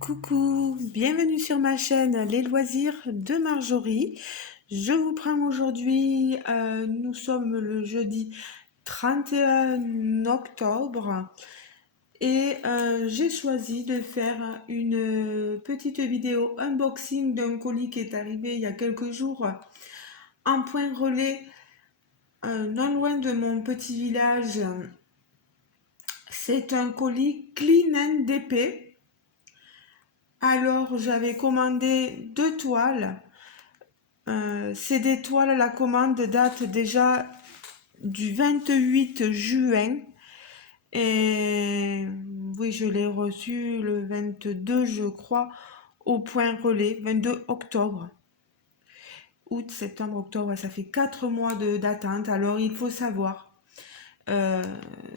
Coucou, bienvenue sur ma chaîne Les Loisirs de Marjorie. Je vous prends aujourd'hui, nous sommes le jeudi 31 octobre et j'ai choisi de faire une petite vidéo unboxing d'un colis qui est arrivé il y a quelques jours en point relais non loin de mon petit village. C'est un colis Clean NDP. Alors, j'avais commandé 2 toiles. C'est des toiles, la commande date déjà du 28 juin. Et oui, je l'ai reçu le 22, je crois, au point relais, 22 octobre. Août, septembre, octobre, ça fait 4 mois d'attente. Alors, il faut savoir, euh,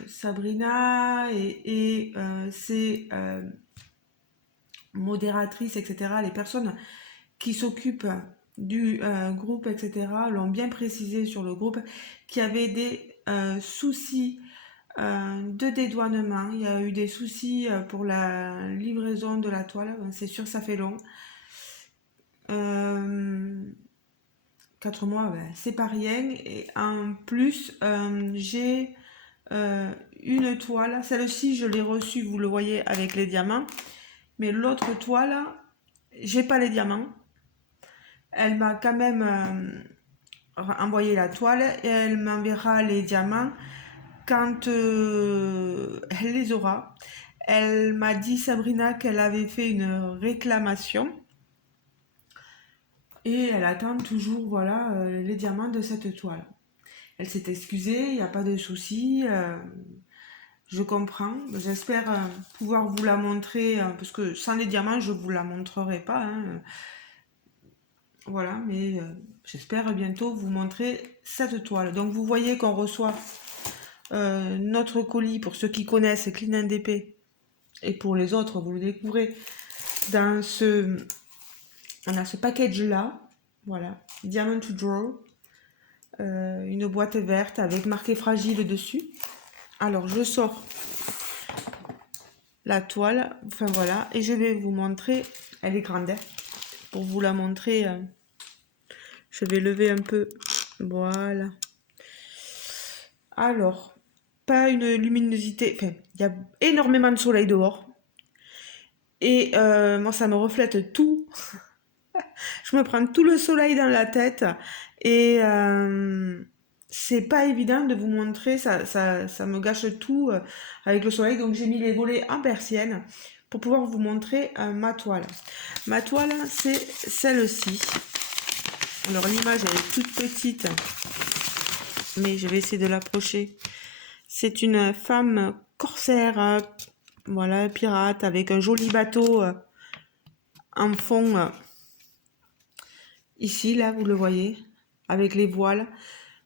Sabrina et ses modératrices, etc., les personnes qui s'occupent du groupe, etc., l'ont bien précisé sur le groupe, qu'il y avait des soucis de dédouanement. Il y a eu des soucis pour la livraison de la toile. C'est sûr, ça fait long. 4 mois, ben, c'est pas rien. Et en plus, j'ai une toile. Celle-ci, je l'ai reçue, vous le voyez, avec les diamants. Mais l'autre toile, j'ai pas les diamants. Elle m'a quand même envoyé la toile et elle m'enverra les diamants quand elle les aura. Elle m'a dit, Sabrina, qu'elle avait fait une réclamation et elle attend toujours voilà, les diamants de cette toile. Elle s'est excusée, il n'y a pas de souci. Je comprends. J'espère pouvoir vous la montrer parce que sans les diamants, je ne vous la montrerai pas. Hein. Voilà, mais j'espère bientôt vous montrer cette toile. Donc vous voyez qu'on reçoit notre colis, pour ceux qui connaissent Clean NDP, et pour les autres, vous le découvrez dans on a ce package là, voilà, Diamond to Draw, une boîte verte avec marqué fragile dessus. Alors je sors la toile, enfin voilà, et je vais vous montrer, elle est grande, hein, pour vous la montrer, je vais lever un peu, voilà. Alors, pas une luminosité, enfin, il y a énormément de soleil dehors. Et moi, ça me reflète tout. Je me prends tout le soleil dans la tête. Et c'est pas évident de vous montrer, ça me gâche tout avec le soleil. Donc j'ai mis les volets en persienne pour pouvoir vous montrer ma toile. Ma toile, c'est celle-ci. Alors l'image, elle est toute petite, mais je vais essayer de l'approcher. C'est une femme corsaire, voilà, pirate, avec un joli bateau en fond. Ici, là, vous le voyez, avec les voiles.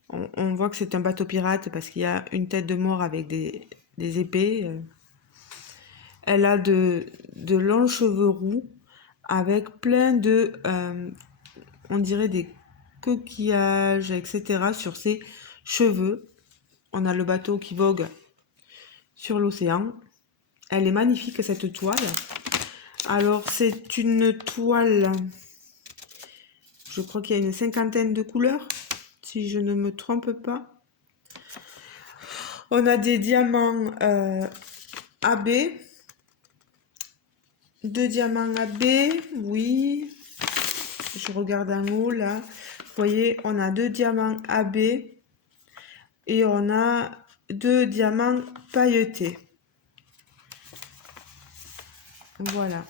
On voit que c'est un bateau pirate parce qu'il y a une tête de mort avec des épées. Elle a de longs cheveux roux avec plein de, on dirait des coquillages, etc. sur ses cheveux. On a le bateau qui vogue sur l'océan. Elle est magnifique, cette toile. Alors, c'est une toile, je crois qu'il y a une 50aine de couleurs, si je ne me trompe pas. On a des diamants AB, 2 diamants AB, oui. Je regarde en haut, là. Vous voyez, on a 2 diamants AB et on a 2 diamants pailletés. Voilà.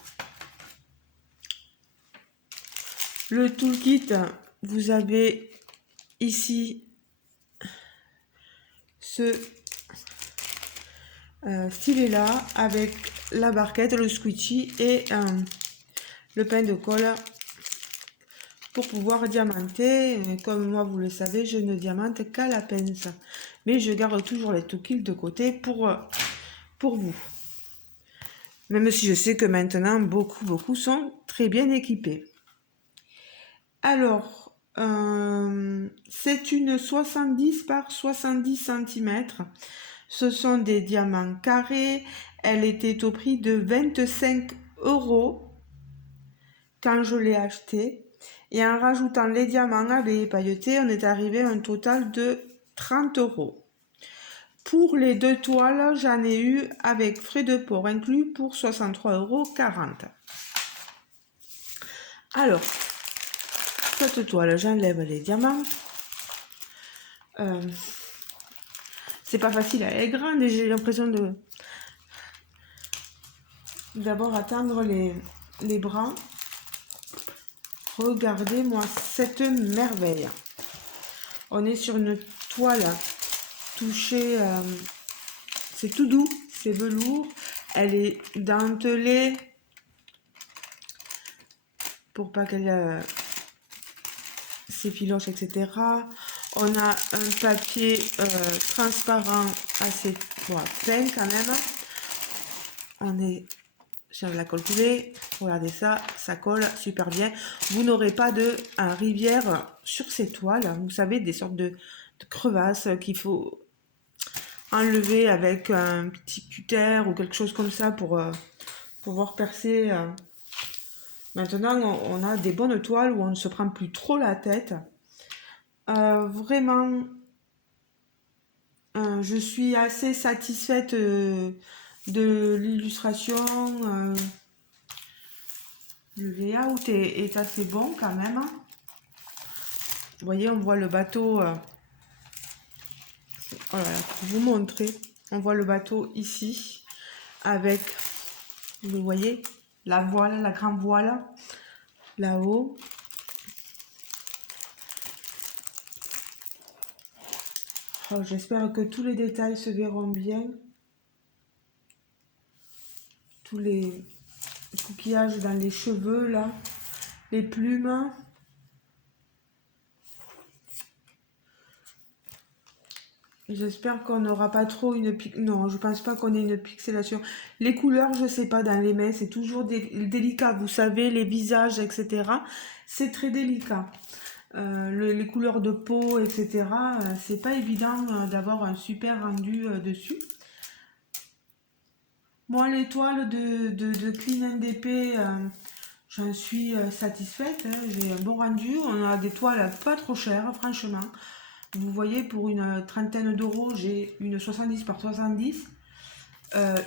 Le toolkit, vous avez ici ce stylet là avec la barquette, le squishy et le pain de colle pour pouvoir diamanter. Comme moi, vous le savez, je ne diamante qu'à la pince, mais je garde toujours les toolkits de côté pour vous. Même si je sais que maintenant, beaucoup sont très bien équipés. Alors, c'est une 70 par 70 cm. Ce sont des diamants carrés. Elle était au prix de 25 € quand je l'ai acheté. Et en rajoutant les diamants abeilles pailletés, on est arrivé à un total de 30 €. Pour les 2 toiles, j'en ai eu avec frais de port inclus pour 63,40 €. Alors, cette toile, j'enlève les diamants. C'est pas facile, elle est grande et j'ai l'impression de d'abord atteindre les bras. Regardez-moi cette merveille. On est sur une toile touchée, c'est tout doux, c'est velours. Elle est dentelée pour pas qu'elle s'effiloche, etc. On a un papier transparent assez peint quand même. On est sur la colle coulée. Regardez ça, ça colle super bien. Vous n'aurez pas de rivière sur ces toiles. Vous savez, des sortes de crevasses qu'il faut enlever avec un petit cutter ou quelque chose comme ça pour pouvoir percer. Maintenant, on a des bonnes toiles où on ne se prend plus trop la tête. Vraiment, je suis assez satisfaite de l'illustration. Le layout est assez bon quand même. Vous voyez, on voit le bateau. Voilà, pour vous montrer, on voit le bateau ici avec, vous voyez, la voile, la grande voile là-haut. Oh, j'espère que tous les détails se verront bien. Tous les coquillages dans les cheveux là, les plumes. J'espère qu'on n'aura pas trop une non, je pense pas qu'on ait une pixelation. Les couleurs, je sais pas, dans les mains, c'est toujours délicat. Vous savez, les visages, etc. C'est très délicat. Les couleurs de peau, etc. C'est pas évident d'avoir un super rendu dessus. Moi, l'étoile de Clean NDP, j'en suis satisfaite. Hein. J'ai un bon rendu. On a des toiles pas trop chères, franchement. Vous voyez, pour une trentaine d'euros, j'ai une 70 par 70.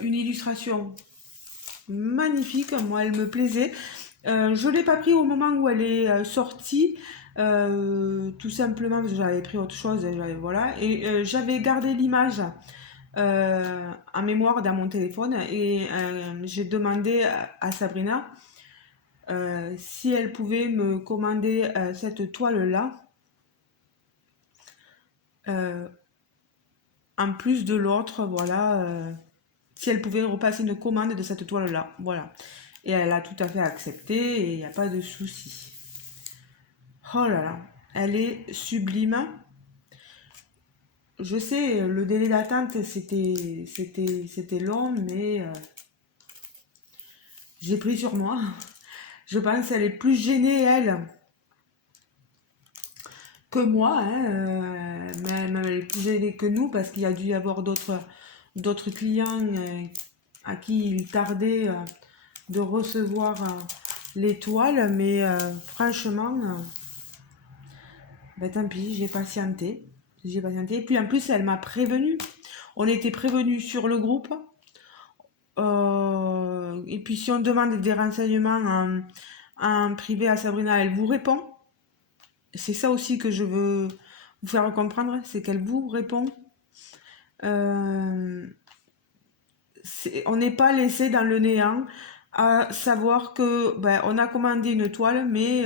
Une illustration magnifique. Moi, elle me plaisait. Je ne l'ai pas pris au moment où elle est sortie. Tout simplement parce que j'avais pris autre chose. Voilà. Et j'avais gardé l'image en mémoire dans mon téléphone. Et j'ai demandé à Sabrina si elle pouvait me commander cette toile-là. En plus de l'autre, voilà, si elle pouvait repasser une commande de cette toile-là, voilà. Et elle a tout à fait accepté et il n'y a pas de souci. Oh là là, elle est sublime. Je sais, le délai d'attente, c'était long, mais j'ai pris sur moi. Je pense qu'elle est plus gênée, elle, que moi, hein, même elle est plus gênée que nous parce qu'il y a dû y avoir d'autres clients à qui il tardait de recevoir l'étoile, mais franchement, ben, tant pis, j'ai patienté. J'ai patienté. Et puis en plus, elle m'a prévenu. On était prévenus sur le groupe. Et puis si on demande des renseignements en privé à Sabrina, elle vous répond. C'est ça aussi que je veux vous faire comprendre, c'est qu'elle vous répond. On n'est pas laissé dans le néant à savoir que ben, on a commandé une toile, mais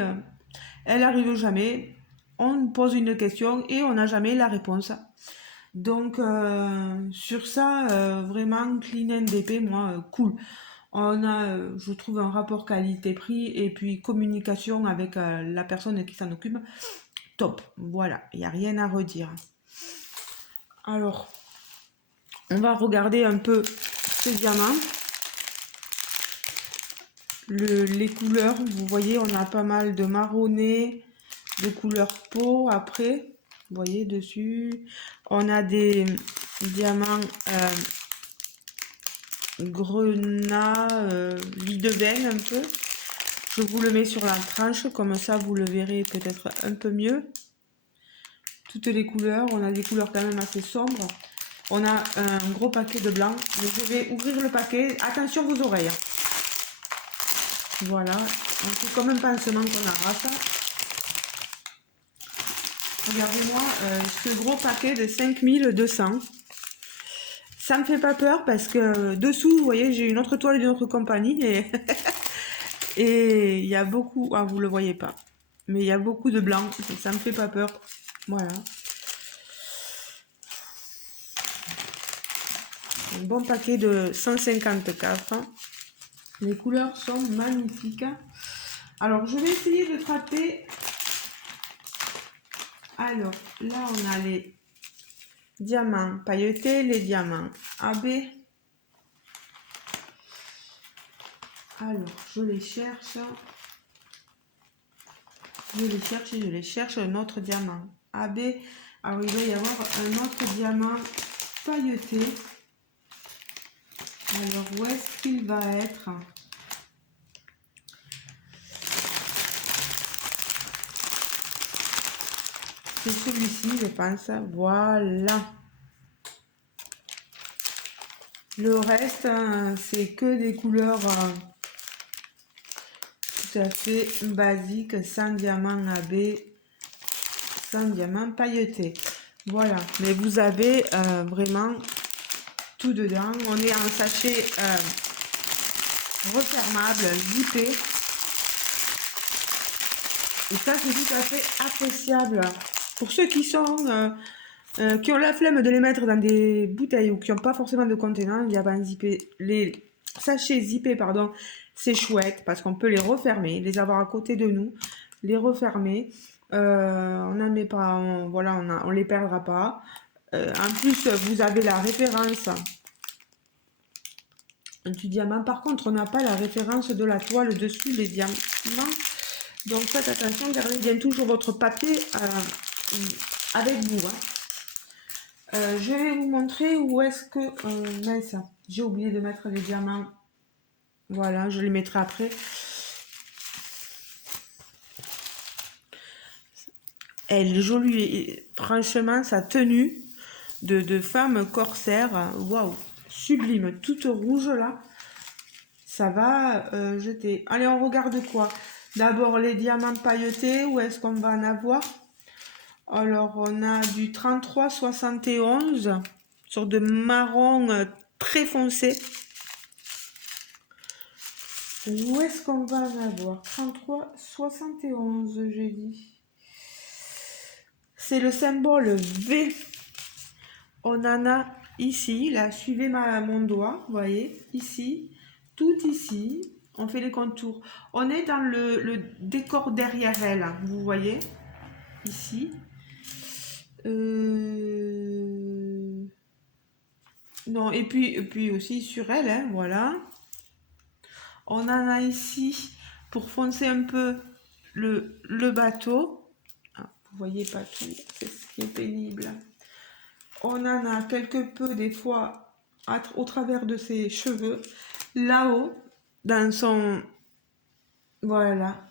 elle arrive jamais. On pose une question et on n'a jamais la réponse. Donc sur ça, vraiment Clean NDP, moi, cool. On a, je trouve, un rapport qualité-prix et puis communication avec la personne qui s'en occupe. Top, voilà, il n'y a rien à redire. Alors, on va regarder un peu ces diamants. Les couleurs, vous voyez, on a pas mal de marronné, de couleur peau après, vous voyez dessus. On a des diamants grenat, lit de bain un peu. Je vous le mets sur la tranche, comme ça vous le verrez peut-être un peu mieux. Toutes les couleurs, on a des couleurs quand même assez sombres. On a un gros paquet de blanc. Mais je vais ouvrir le paquet. Attention vos oreilles. Voilà, c'est comme un pansement qu'on arrache. Regardez-moi ce gros paquet de 5200. Ça me fait pas peur parce que dessous, vous voyez, j'ai une autre toile d'une autre compagnie et et il y a beaucoup, ah vous le voyez pas, mais il y a beaucoup de blanc, ça me fait pas peur. Voilà, un bon paquet de 154. Les couleurs sont magnifiques. Alors je vais essayer de trapper. Alors là on a les diamants pailletés, les diamants AB. Alors je les cherche. Je les cherche, un autre diamant AB. Alors il doit y avoir un autre diamant pailleté. Alors où est-ce qu'il va être? C'est celui-ci, je pense. Voilà. Le reste, hein, c'est que des couleurs tout à fait basiques, sans diamant AB, sans diamant pailleté. Voilà. Mais vous avez vraiment tout dedans. On est en sachet refermable, zippé. Et ça, c'est tout à fait appréciable. Pour ceux qui sont qui ont la flemme de les mettre dans des bouteilles ou qui n'ont pas forcément de contenant, il y a un zippé, les sachets zippés, pardon, c'est chouette parce qu'on peut les refermer, les avoir à côté de nous, les refermer. On n'en met pas, voilà, on les perdra pas. En plus, vous avez la référence du diamant. Par contre, on n'a pas la référence de la toile dessus des diamants. Donc faites attention, gardez bien toujours votre papier avec vous. Hein. Je vais vous montrer où est-ce que... mince, j'ai oublié de mettre les diamants. Voilà, je les mettrai après. Elle est jolie, franchement, sa tenue de femme corsaire, waouh, sublime, toute rouge là. Ça va jeter. Allez, on regarde quoi? D'abord les diamants pailletés, où est-ce qu'on va en avoir? Alors, on a du 33,71 sur de marron très foncé. Où est-ce qu'on va en avoir? 33,71, j'ai dit. C'est le symbole V. On en a ici, là, suivez mon doigt, vous voyez, ici, tout ici. On fait les contours. On est dans le décor derrière elle, hein, vous voyez, ici. Non, et puis aussi sur elle, hein, voilà. On en a ici pour foncer un peu le bateau. Ah, vous voyez pas tout, c'est ce qui est pénible. On en a quelque peu des fois au travers de ses cheveux. Là-haut, dans son... Voilà.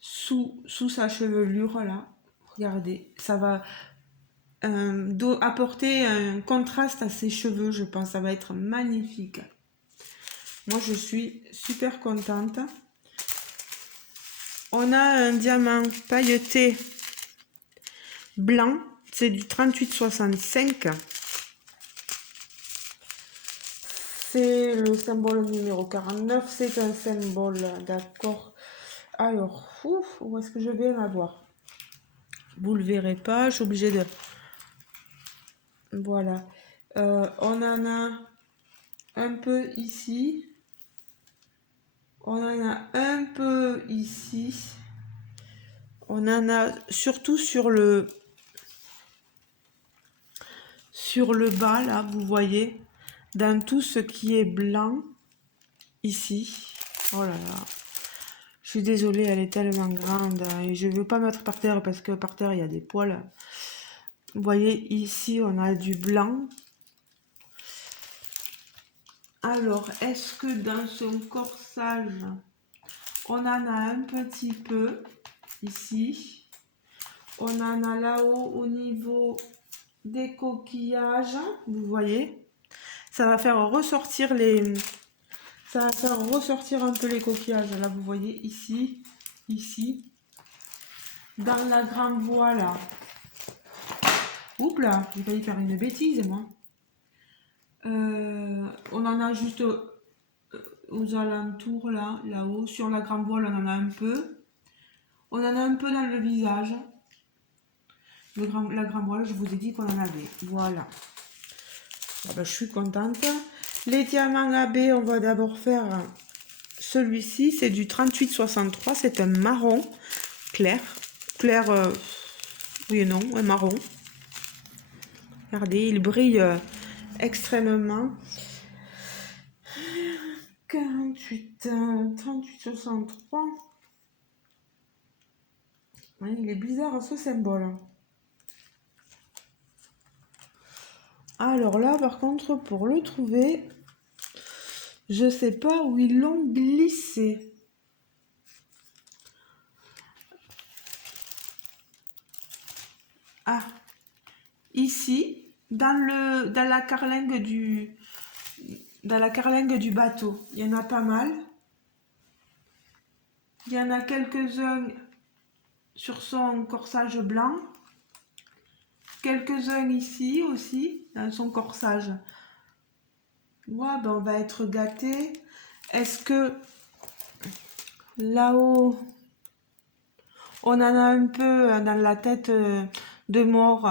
Sous sa chevelure, là. Regardez, ça va apporter un contraste à ses cheveux, je pense. Ça va être magnifique. Moi, je suis super contente. On a un diamant pailleté blanc. C'est du 38,65. C'est le symbole numéro 49. C'est un symbole, d'accord. Alors, où est-ce que je vais en avoir? Vous le verrez pas. Je suis obligée de... Voilà. On en a un peu ici. On en a un peu ici. On en a surtout sur le bas, là, vous voyez, dans tout ce qui est blanc, ici. Oh là là. Je suis désolée, elle est tellement grande. Et je ne veux pas mettre par terre parce que par terre, il y a des poils. Vous voyez, ici, on a du blanc. Alors, est-ce que dans son corsage, on en a un petit peu ici? On en a là-haut au niveau des coquillages, vous voyez? Ça va faire ressortir ça va faire ressortir un peu les coquillages. Là, vous voyez ici, ici, dans la grande voile. Oups là, j'ai failli faire une bêtise, moi. On en a juste aux alentours, là-haut. Sur la grande voile, on en a un peu. On en a un peu dans le visage. La grande voile, je vous ai dit qu'on en avait. Voilà. Ah ben, je suis contente. Les diamants AB, on va d'abord faire celui-ci. C'est du 38,63. C'est un marron clair. Clair, oui et non, un marron. Regardez, il brille extrêmement. 48, 38,63. Ouais, il est bizarre ce symbole. Alors là, par contre, pour le trouver, je sais pas où ils l'ont glissé. Ah, ici, dans la carlingue du bateau. Il y en a pas mal. Il y en a quelques-uns sur son corsage blanc. Quelques-uns ici aussi, dans son corsage. Ouais, ben on va être gâté. Est-ce que là-haut, on en a un peu dans la tête de mort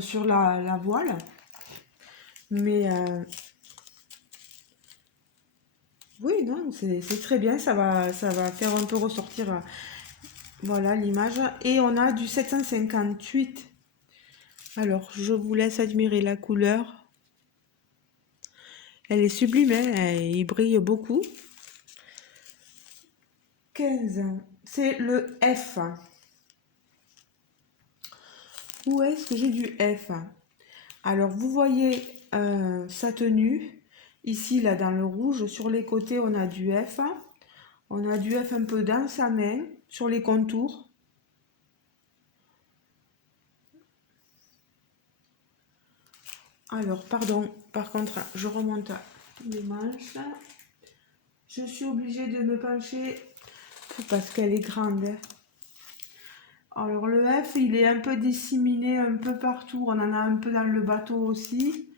sur la voile? Mais oui, non, c'est très bien. Ça va faire un peu ressortir voilà l'image. Et on a du 758. Alors, je vous laisse admirer la couleur. Elle est sublime, hein, il brille beaucoup. 15, c'est le F. Où est-ce que j'ai du F? Alors, vous voyez sa tenue. Ici, là, dans le rouge, sur les côtés, on a du F. On a du F un peu dans sa main, sur les contours. Alors, pardon, par contre, je remonte les manches. Je suis obligée de me pencher parce qu'elle est grande. Alors, le F, il est un peu disséminé un peu partout. On en a un peu dans le bateau aussi.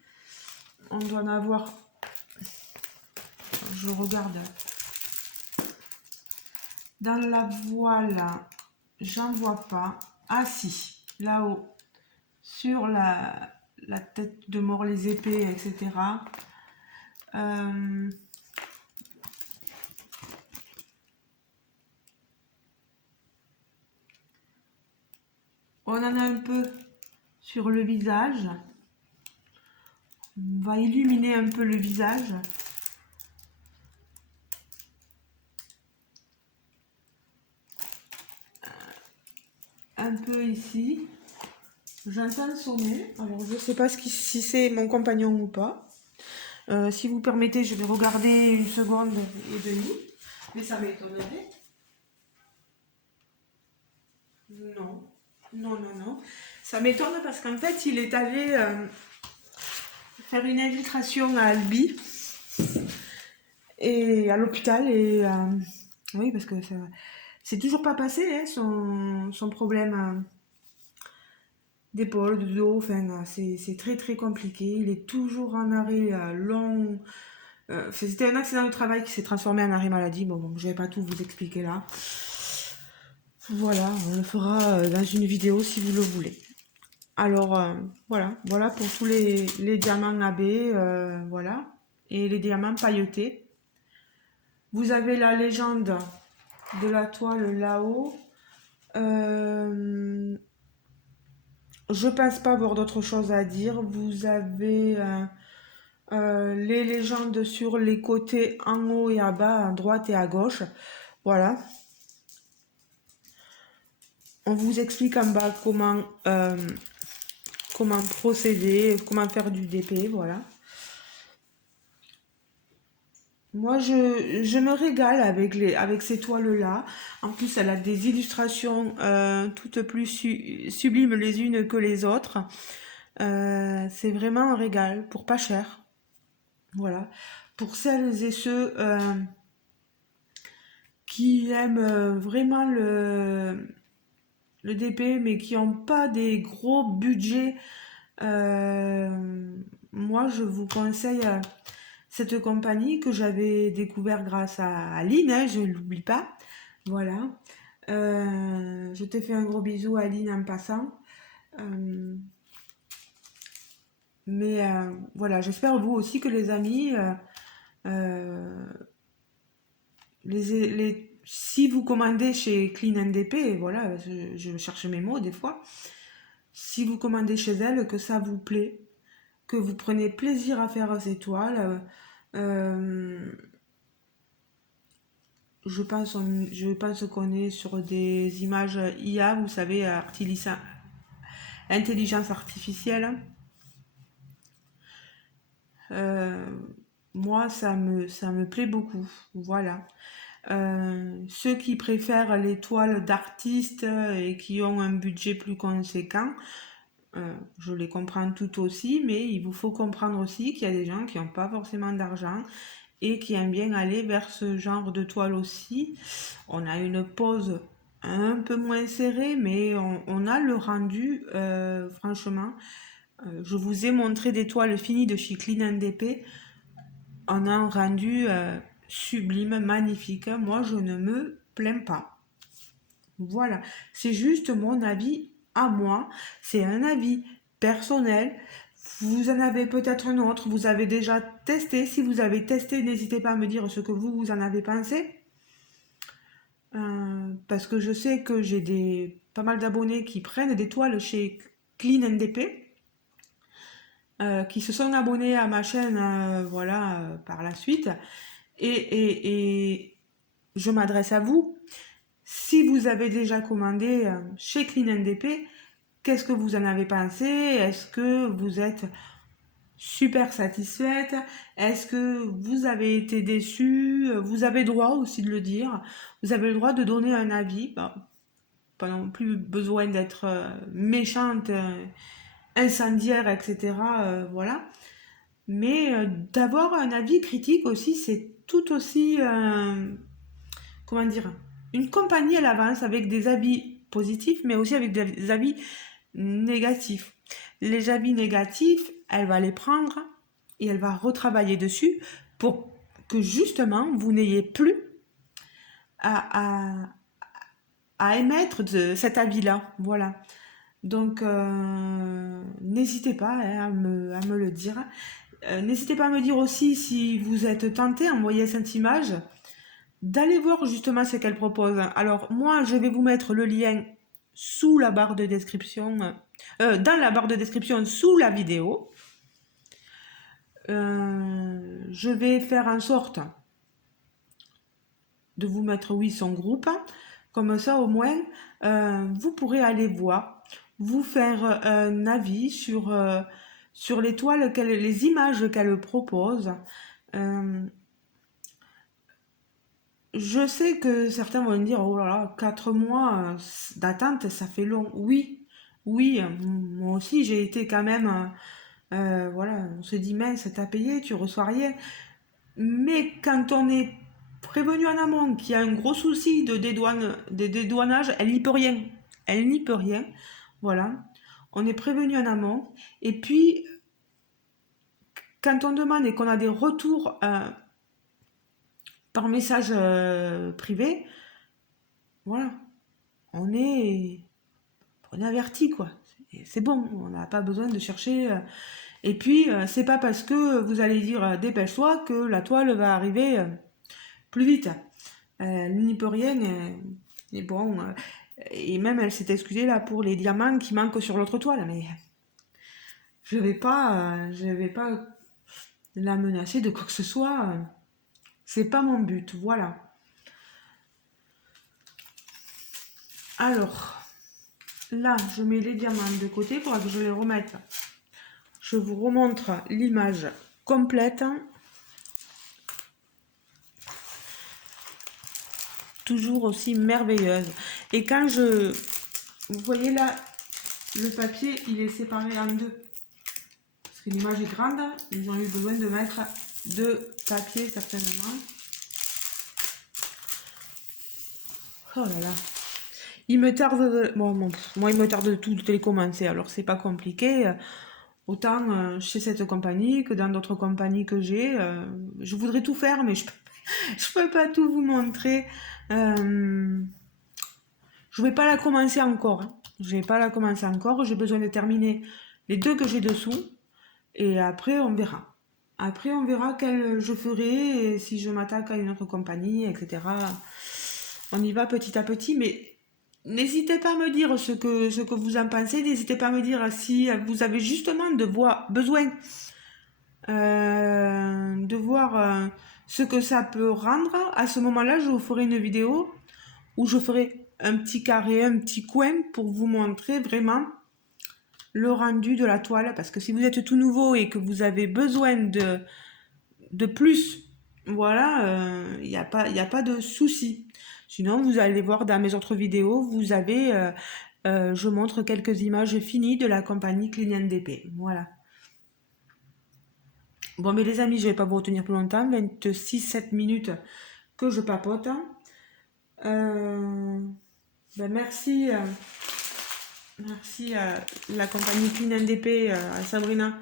On doit en avoir... Je regarde. Dans la voile, j'en vois pas. Ah si, là-haut, sur la tête de mort, les épées, etc. On en a un peu sur le visage. On va illuminer un peu le visage. Un peu ici. J'entends sonner. Alors, je ne sais pas si c'est mon compagnon ou pas. Si vous permettez, je vais regarder une seconde et demie. Mais ça m'étonnerait. Non. Non, non, non. Ça m'étonne parce qu'en fait, il est allé faire une infiltration à Albi. Et à l'hôpital. Et oui, parce que ça... C'est toujours pas passé, hein, son problème d'épaule, de dos, enfin, c'est très très compliqué. Il est toujours en arrêt long. C'était un accident de travail qui s'est transformé en arrêt maladie. Bon, je vais pas tout vous expliquer là. Voilà, on le fera dans une vidéo si vous le voulez. Alors, voilà pour tous les diamants AB, voilà, et les diamants pailletés. Vous avez la légende de la toile là-haut. Je pense pas avoir d'autres choses à dire. Vous avez les légendes sur les côtés en haut et à bas, à droite et à gauche. Voilà. On vous explique en bas comment procéder, comment faire du DP, voilà. Moi, je me régale avec ces toiles-là. En plus, elle a des illustrations toutes plus sublimes les unes que les autres. C'est vraiment un régal pour pas cher. Voilà. Pour celles et ceux qui aiment vraiment le DP, mais qui n'ont pas des gros budgets, moi, je vous conseille cette compagnie que j'avais découvert grâce à Aline, hein, je ne l'oublie pas. Voilà. Je te fais un gros bisou, Aline, en passant. Euh, mais voilà, j'espère vous aussi que les amis, euh, si vous commandez chez Clean NDP, voilà, je cherche mes mots des fois, si vous commandez chez elle, que ça vous plaît, que vous prenez plaisir à faire ces toiles. Euh, je pense qu'on est sur des images IA, vous savez, intelligence artificielle. Euh, Moi, ça me plaît beaucoup. Voilà. Ceux qui préfèrent les toiles d'artistes et qui ont un budget plus conséquent, je les comprends tout aussi, mais il vous faut comprendre aussi qu'il y a des gens qui n'ont pas forcément d'argent et qui aiment bien aller vers ce genre de toile aussi. On a une pose un peu moins serrée, mais on a le rendu, franchement. Je vous ai montré des toiles finies de chez Clean NDP. On a un rendu sublime, magnifique. Moi, je ne me plains pas. Voilà, c'est juste mon avis à moi. C'est un avis personnel. Vous en avez peut-être un autre. Vous avez déjà testé. Si vous avez testé, n'hésitez pas à me dire ce que vous en avez pensé. Parce que je sais que j'ai pas mal d'abonnés qui prennent des toiles chez Clean NDP, qui se sont abonnés à ma chaîne, voilà, par la suite. Et je m'adresse à vous. Si vous avez déjà commandé chez Clean NDP, qu'est-ce que vous en avez pensé? Est-ce que vous êtes super satisfaite? Est-ce que vous avez été déçue? Vous avez le droit aussi de le dire. Vous avez le droit de donner un avis. Bon, pas non plus besoin d'être méchante, incendiaire, etc. Voilà. Mais d'avoir un avis critique aussi, c'est tout aussi, comment dire, une compagnie, elle avance avec des avis positifs, mais aussi avec des avis négatifs. Les avis négatifs, elle va les prendre et elle va retravailler dessus pour que justement vous n'ayez plus à, à émettre cet avis-là. Voilà. Donc, n'hésitez pas hein, à me le dire. N'hésitez pas à me dire aussi si vous êtes tenté, envoyer cette image, d'aller voir justement ce qu'elle propose. Alors, moi, je vais vous mettre le lien sous la barre de description, dans la barre de description sous la vidéo. Je vais faire en sorte de vous mettre, oui, son groupe. Comme ça, au moins, vous pourrez aller voir, vous faire un avis sur les toiles, les images qu'elle propose. Je sais que certains vont me dire, oh là là, 4 mois d'attente, ça fait long. Oui, oui, moi aussi, j'ai été quand même, voilà, on se dit, mince, t'as payé, tu reçois rien. Mais quand on est prévenu en amont qu'il y a un gros souci de dédouanage, elle n'y peut rien. Elle n'y peut rien. Voilà. On est prévenu en amont. Et puis, quand on demande et qu'on a des retours par message privé, voilà. On est, on est averti, quoi. C'est bon, on n'a pas besoin de chercher. Et puis, c'est pas parce que vous allez dire dépêche-toi que la toile va arriver plus vite. Elle n'y peut rien. Et bon, et même elle s'est excusée là pour les diamants qui manquent sur l'autre toile. Mais je vais pas la menacer de quoi que ce soit. C'est pas mon but. Voilà. Alors, là, je mets les diamants de côté pour que je les remette. Je vous remontre l'image complète. toujours aussi merveilleuses. Et quand vous voyez là, le papier, il est séparé en deux. Parce que l'image est grande, ils ont eu besoin de mettre deux papiers certainement. Oh là là. Il me tarde bon, moi il me tarde de tout télécommander, alors c'est pas compliqué. Autant chez cette compagnie que dans d'autres compagnies que j'ai. Je voudrais tout faire, mais je peux pas tout vous montrer. Je vais pas la commencer encore. Hein. Je vais pas la commencer encore. J'ai besoin de terminer les deux que j'ai dessous. Et après, on verra. Après, on verra quel je ferai, et si je m'attaque à une autre compagnie, etc. On y va petit à petit, mais n'hésitez pas à me dire ce que vous en pensez. N'hésitez pas à me dire si vous avez justement besoin de voir ce que ça peut rendre. À ce moment-là, je vous ferai une vidéo où je ferai un petit carré, un petit coin pour vous montrer vraiment le rendu de la toile. Parce que si vous êtes tout nouveau et que vous avez besoin de plus, voilà, il n'y a pas de souci. Sinon, vous allez voir dans mes autres vidéos, vous avez, je montre quelques images finies de la compagnie Clean NDP. Voilà. Bon, mais les amis, je ne vais pas vous retenir plus longtemps. 26-7 minutes que je papote. Ben merci, merci à la compagnie Clean NDP, à Sabrina,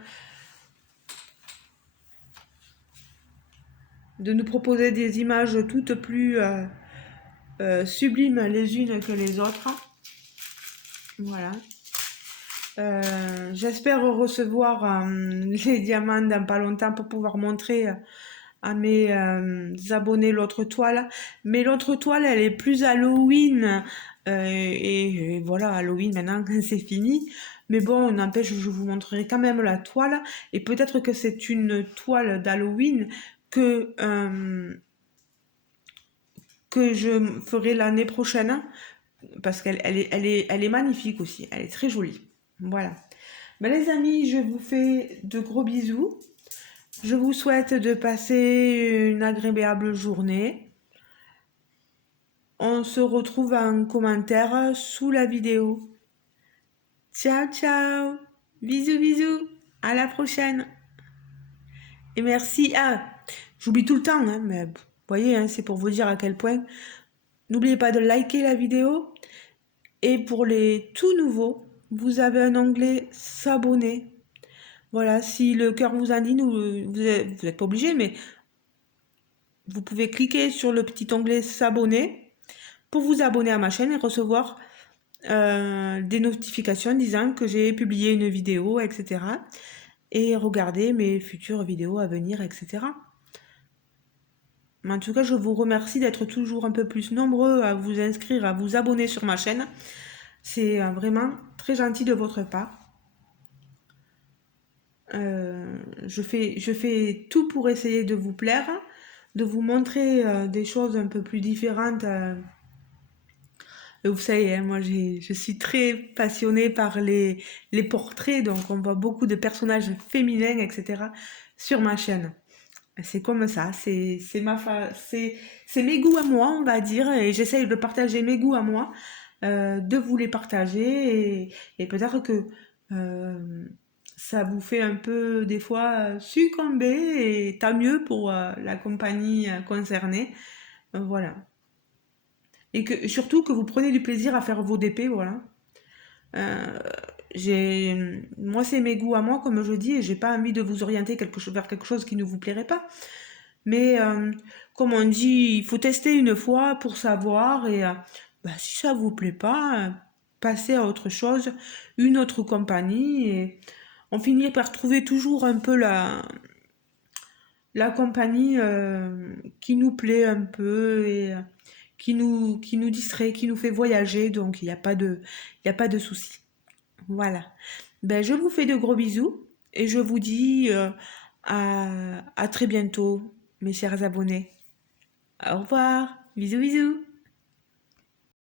de nous proposer des images toutes plus sublimes les unes que les autres. Voilà. J'espère recevoir les diamants dans pas longtemps pour pouvoir montrer à mes abonnés l'autre toile. Mais l'autre toile, elle est plus Halloween. Et voilà, Halloween maintenant, c'est fini. Mais bon, n'empêche, je vous montrerai quand même la toile. Et peut-être que c'est une toile d'Halloween que je ferai l'année prochaine. Parce elle est magnifique aussi. Elle est très jolie. Voilà. Ben, les amis, je vous fais de gros bisous. Je vous souhaite de passer une agréable journée. On se retrouve en commentaire sous la vidéo. Ciao, ciao. Bisous, bisous. À la prochaine. Et merci. Ah, j'oublie tout le temps, hein, mais vous voyez, hein, c'est pour vous dire à quel point. N'oubliez pas de liker la vidéo. Et pour les tout nouveaux, vous avez un onglet s'abonner. Voilà, si le cœur vous indique, vous n'êtes pas obligé, mais vous pouvez cliquer sur le petit onglet s'abonner pour vous abonner à ma chaîne et recevoir des notifications disant que j'ai publié une vidéo, etc. Et regarder mes futures vidéos à venir, etc. Mais en tout cas, je vous remercie d'être toujours un peu plus nombreux à vous inscrire, à vous abonner sur ma chaîne. C'est vraiment très gentil de votre part. Je fais tout pour essayer de vous plaire, de vous montrer des choses un peu plus différentes. Vous savez, hein, moi je suis très passionnée par les portraits, donc on voit beaucoup de personnages féminins, etc. sur ma chaîne. C'est comme ça, c'est mes goûts à moi, on va dire, et j'essaye de partager mes goûts à moi, de vous les partager, et peut-être que ça vous fait un peu des fois succomber, et tant mieux pour la compagnie concernée. Voilà. Et que surtout que vous prenez du plaisir à faire vos DP, voilà. Moi c'est mes goûts à moi, comme je dis, et j'ai pas envie de vous orienter vers quelque chose qui ne vous plairait pas. Mais comme on dit, il faut tester une fois pour savoir, et si ça vous plaît pas, passez à autre chose, une autre compagnie, et on finit par trouver toujours un peu la compagnie qui nous plaît un peu, et qui nous distrait, qui nous fait voyager, donc il n'y a pas de souci. Voilà. Ben, je vous fais de gros bisous et je vous dis à très bientôt, mes chers abonnés. Au revoir. Bisous, bisous.